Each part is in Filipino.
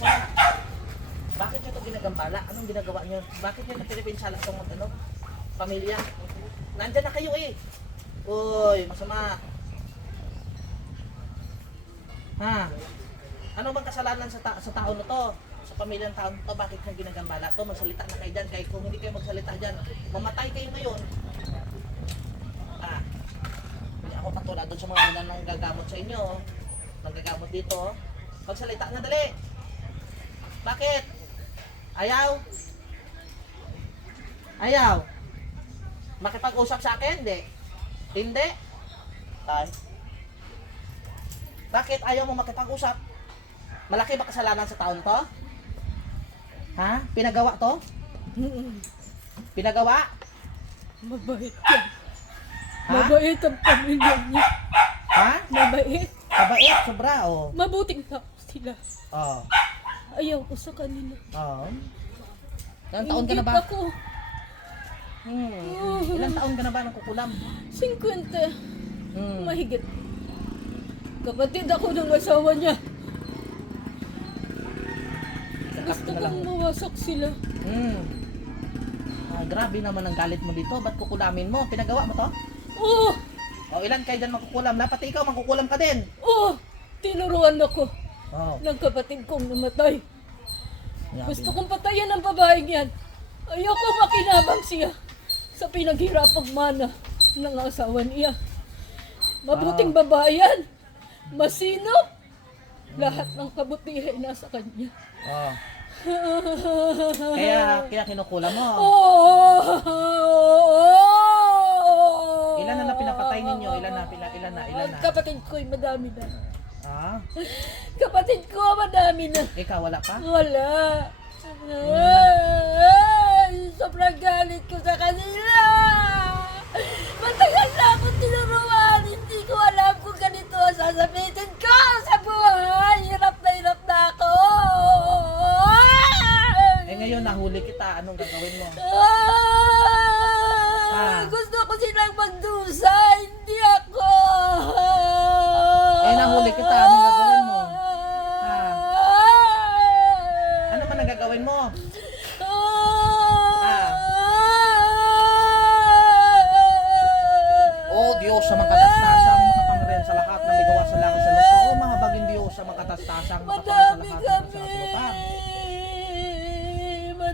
masama. Bakit nyo ito ginagambala? Anong ginagawa nyo? Bakit nyo napinipinsala itong ano, pamilya? Nandyan na kayo eh. Uy, masama. Ha? Ano bang kasalanan sa tao na to? Sa pamilyang tao na to, bakit nyo ginagambala to? Magsalita na kayo dyan. Kahit kung hindi kayo magsalita dyan, mamatay kayo ngayon. Hindi ako katulad doon sa mga ulan nang gagamot sa inyo. Nanggagamot dito. Magsalita na dali. Bakit? Ayaw? Ayaw? Makipag-usap sa akin? Hindi? Hindi? Ay. Bakit ayaw mo makipag-usap? Malaki ba kasalanan sa taon to? Ha? Pinagawa to? Pinagawa? Mabait yan. Ha? Mabait ang pamilya niya. Ha? Mabait. Mabait, sobra, oh. Mabuting tao sila. Oh. Ayaw ko sa kanila. Oh. Ilang taon ka na ba? Ako, Ilang taon ka na ba nang kukulam? 50. Mahigit. Kapatid ako ng asawa niya. Gusto kong mawasak sila. Grabe naman ang galit mo dito. Ba't kukulamin mo? Pinagawa mo to? Oo! O ilan kayo dyan makukulam? Dapat ikaw makukulam ka din. Oo! Tinuruan ako Oh. ng kapatid kong namatay. Grabe Gusto na. kong patayan ang babaeng yan. Ayoko makinabang siya sa pinaghirapang mana ng asawa niya. Mabuting babae yan. Masino. Lahat ng kabutihan ay nasa kanya. Oh. Kaya kinukulam mo. Ilan na pinapatay ninyo? Ilan na? Ang kapatid ko'y madami na. Ah? Kapatid ko, madami na. Ikaw, wala pa? Wala. Sobrang galit ko sa kanila. Matagal na akong tinuruan. Hindi ko alam kung ganito ang sasabitin ko sa buhay. Hirap na ako. Ngayon nahuli kita. Anong gagawin mo? Gusto ko silang magdusa. Hindi ako. Nahuli kita. Anong gagawin mo? Ano man ang gagawin mo? Oh Diyos sa makatastasang makapangyarihan sa lahat na ligawa sa langit sa lupa. Oh mahabagin Diyos sa makatastasang makapangyarihan sa lahat ng sa lupa.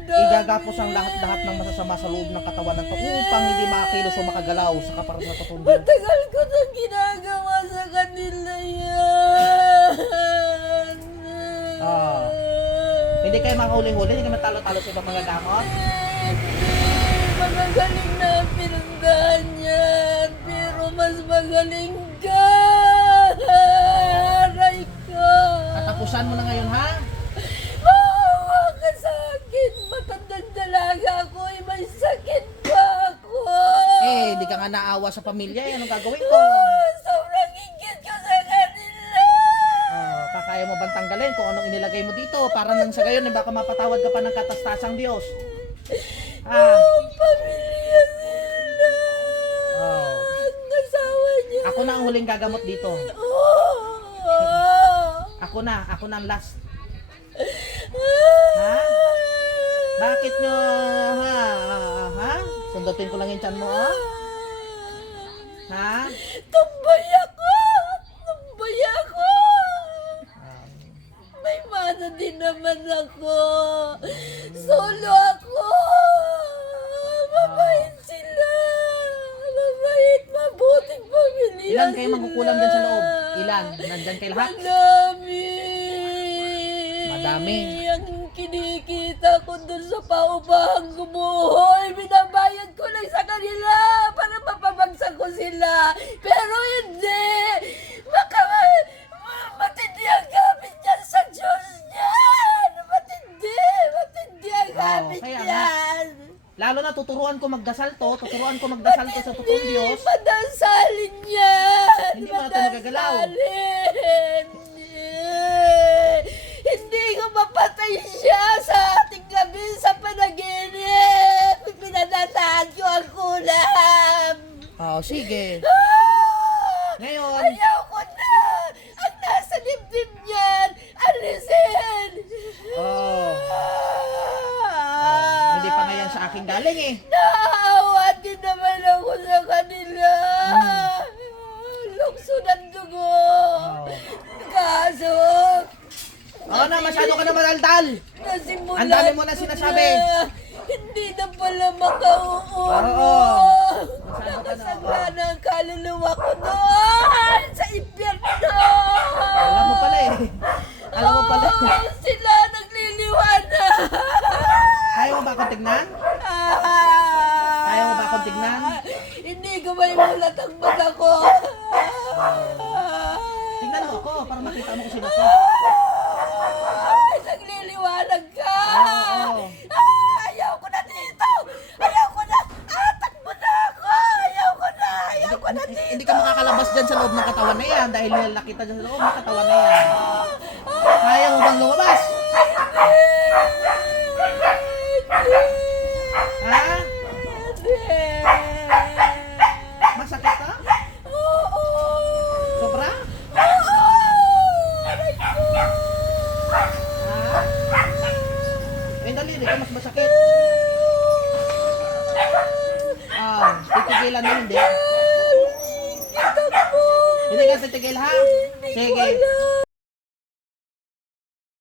Igagapos ang lahat-lahat ng masasama sa loob ng katawan ng tao upang hindi makakilos o makagalaw sa kaparang natutunan. Matagal ko nang ginagawa sa kanila yan. Hindi kayo makahuli-huli, hindi kayo matalo-talo sa ibang mga gamot. Magagaling na ang pinundahan yan, pero mas magaling ka. Aray ko. Katapusan mo na ngayon, ha? Maawa ka sa akin. Matandang dalaga ako, may sakit pa ako. Hindi ka nga naawa sa pamilya, anong gagawin ko? Sobrang higit ko sa kanila. Kakaya mo bang tanggalin kung anong inilagay mo dito? Para nang sa gayon, baka mapatawad ka pa ng katastasang Diyos. Ang pamilya nila. Ang asawa niya. Ako na ang huling gagamot dito. Ako na ang last. Ha? Bakit nyo, ha? Sundutin ko lang yung tiyan mo, ha? Ha? Tumbay ako! Tumbay ako! May mana din naman ako. Solo ako. Mabait sila. Mabait, mabuting pamilya. Ilan kayo magkukulam dyan sa loob? Ilan? Nandyan kayo lahat? Madami. Ang kinikita ko dun sa paubahang gumuhoy, binabayad ko lang sa kanila para mapabagsak ko sila. Pero hindi. Matindi ang gamit niyan sa Diyos niyan. Matindi ang gamit kaya nga. niyan. Lalo na tuturuan ko magdasal to sa totoong Diyos. Padasalin yan. Hindi mo na ito magagalaw. Padasalin. Hindi ko mapatay siya sa ating gabi sa panaginip. Pinadataan ko ang kulam. Sige. Ngayon, Ayaw ko na. Ang nasa dibdib niyan, alisin. galing eh. Naawa din naman ako sa kanila. Lukso ng dugo. Kaso, Oo na, masyado ka naman aldal. nasimulan Ang dami mo na ko sinasabi. Hindi na pala makauuno. Oo. Nakasagla na ang kaluluwa ko doon sa impyerno. Alam mo pala eh. Alam mo pala. Sila nagliliwanag. Kaya mo ba akong tignan? Kaya mo ba akong tignan? Hindi ko may mulat ang mata ko. Tignan mo ako para makita mo kung sino ko. Nagliliwanag ka. Oo. Ayaw ko na dito. Ayaw ko na. Takbo na ako. Ayaw ko na. Ayaw ko na dito. Hindi ka makakalabas dyan sa loob ng katawan na yan dahil nilalaki kita dyan sa loob ng katawan na yan. Kaya mo bang lumabas? Ha? Masakit ka? Oo. Sobra? Aray ko. Ha? Eh, daliri ka, mas masakit. Titigilan mo hindi. Takbo. Hindi ka titigil ha? Hindi ko Sige. alam.